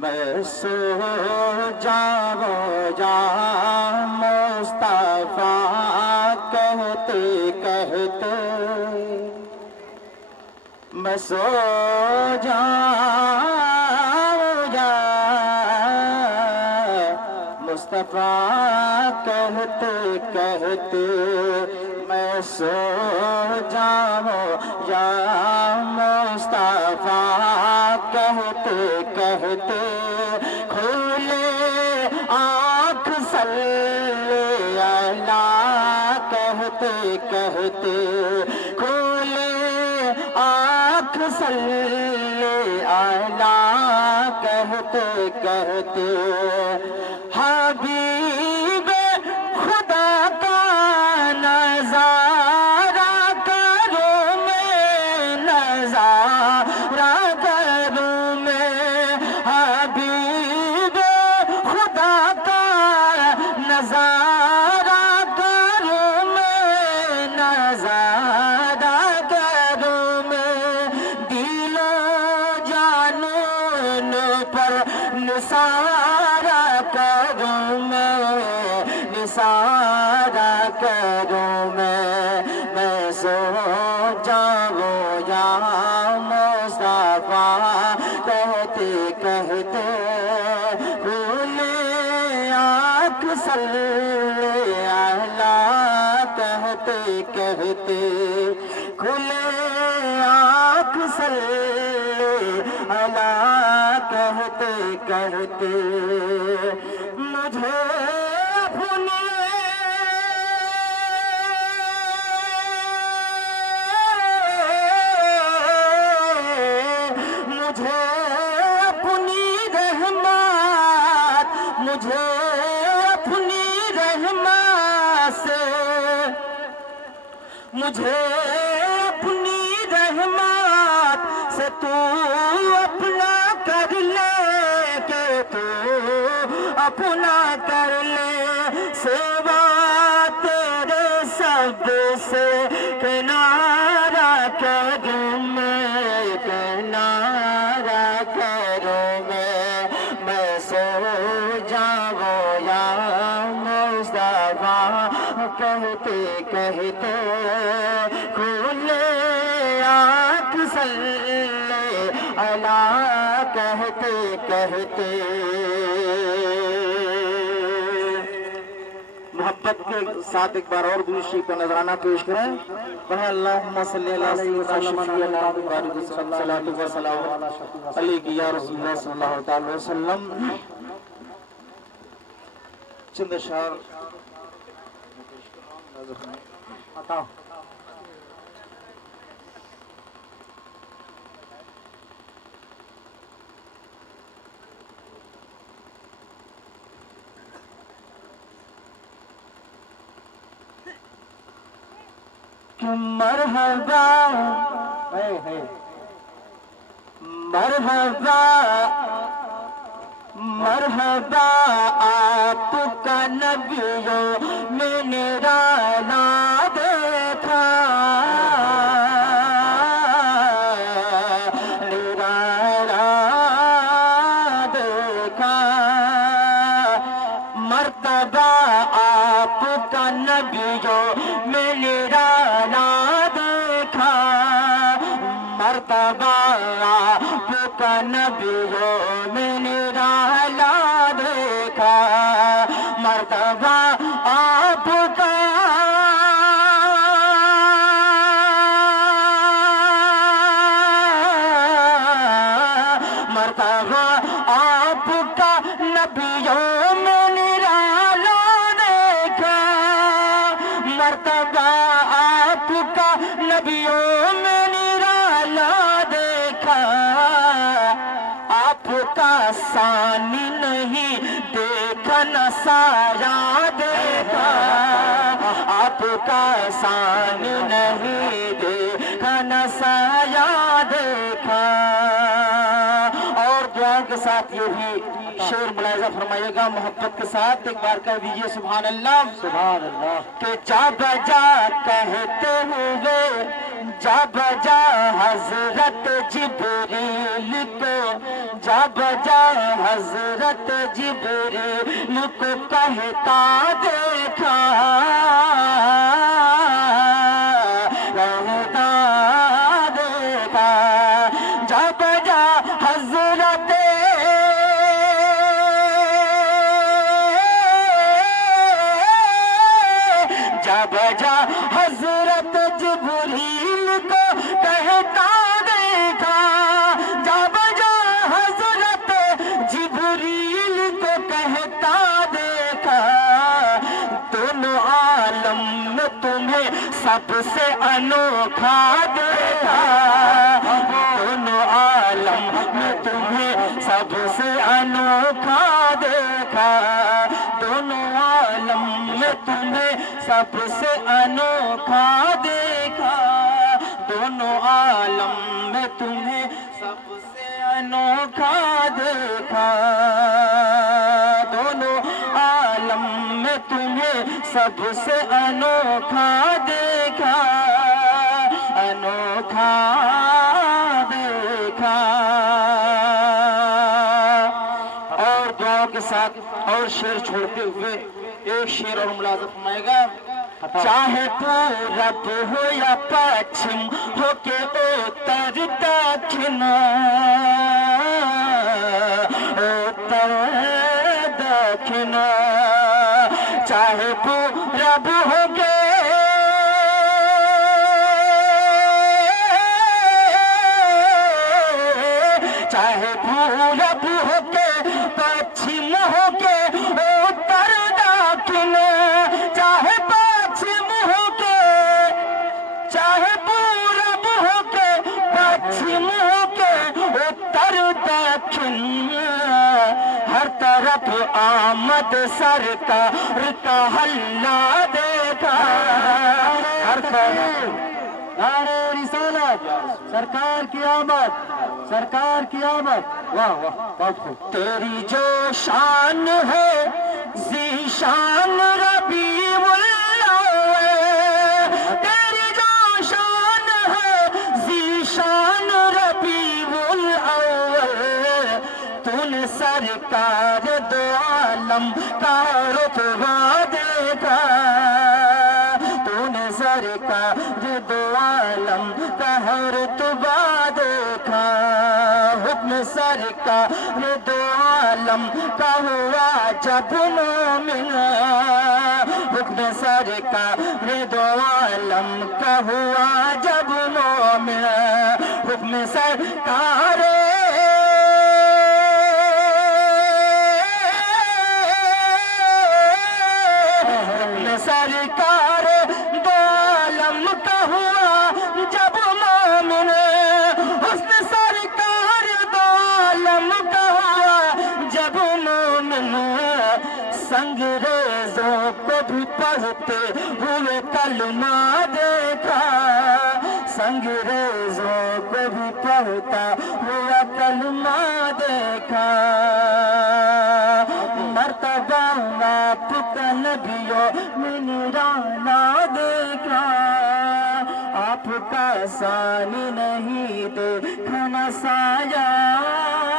میں سو جاؤں یا مصطفیٰ کہتے کہتے میں سو جاؤں یا مصطفیٰ کہتے کہتے میں سو جاؤں یا مصطفیٰ کہتے کہتے کھولے آنکھ صلی اللہ کہتے کہتے کھولے آنکھ صلی اللہ کہتے کہتے حبیب خدا کا نظارہ کروں میں نظارہ کروں میں حبیب خدا کا نظارہ کروں میں نظارہ کروں میں دل و جانوں پر نثارہ کروں میں نثارہ کروں میں سو جاؤں یا مصطفیٰ کہتے کہتے کھولے آنکھ صلی اللہ کہتے کہتے کھولے آنکھ صلی اللہ کہتے کہتے مجھے اپنے مجھے اپنی رحمت سے مجھے اپنی رحمت سے تو اپنا کر لے کہ تو اپنا کر لے سوا تیرے سب سے کنارہ کروں میں کنارہ کروں میں سو جاؤں یا مصطفیٰ کہتے کہتے کھولے آنکھ صلی اللہ کہتے کہتے محبت کے ساتھ ایک بار اور دوسری شریف کا نذرانہ پیش کریں پڑھیں اللہم صلی اللہ علیہ یا رسول اللہ صلی اللہ علیہ وسلم چند اشعار عطا مرحبا مرحبا مرحبا آپ کا نبیوں میں نرالا دیکھا نرالا دیکھا مرتبہ آپ کا نبیوں میں نرالا دیکھا مرتبہ آپ کا نبیوں میں نرالا دیکھا مرتبہ آپ کا مرتبہ آپ کا نبیوں میں نرالا دیکھا مرتبہ آپ کا نبیوں میں نرالا دیکھا آپ کا ثانی نہیں دیکھا نہ سایہ دیکھا آپ کا ثانی نہیں دیکھا نہ سایہ دیکھا اور دعا کے ساتھ یہ بھی شعر ملاحظہ فرمائیے گا محبت کے ساتھ ایک بار کہہ دیجئے سبحان اللہ سبحان اللہ کہ جا بجا کہتے ہوئے جا بجا حضرت جبریل کو جا بجا حضرت جبریل کو کہتا دیکھا کہتا دیکھا جب جا حضرت جب جا حضرت جبریل کو کہتا دیکھا جب جا حضرت جبریل کو کہتا دیکھا دونوں عالم میں تمہیں سب سے انوکھا دیکھا دونوں عالم میں تمہیں سب سے انوکھا دیکھا دونوں عالم میں تمہیں سب سے انوکھا دیکھا دونوں عالم میں تمہیں سب سے انوکھا دیکھا دونوں عالم میں تمہیں سب سے انوکھا دیکھا انوکھا دیکھا اور دعاؤں کے ساتھ اور شعر چھوڑتے ہوئے ایک شعر اور ملاحظہ فرمائے گا چاہے پورب ہو یا پچھم ہو کے اتر دکھن اتر دکھن چاہے پورب ہو کے چاہے پورب ہو کے پچھم ہو کے اتر دکھن چاہے پچھم ہو کے چاہے پورب ہو کے پچھم ہو کے اتر دکھن ہر طرف آمد سرکار کا ہلہ دیکھا ہر طرف نعرہ رسالت سرکار کی آمد سرکار کی آمد واہ واہ بہت خوب تیری جو شان ہے ذیشان ربیع الاول تیری جو شان ہے ذیشان ربیع الاول تو نے سرکار دو عالم کا رتبہ دیکھا تو نے سرکار دو عالم کا رتبہ دیکھا حکم سرکار دو عالم کا ہوا جب مومن حکم سرکار دو عالم کا ہوا جب مومن حکم سرکار سرکار دو عالم کا ہوا جب مومن حسن سرکار دو عالم کا ہوا جب مومن سنگریزوں کو بھی پڑھتے ہوئے کلمہ دیکھا سنگریزوں کو بھی پڑھتا ہوا کلمہ دیکھا مرتبہ آپ کا نبیوں میں نرانا دیکھا آپ کا ثانی نہیں دیکھا نہ سایہ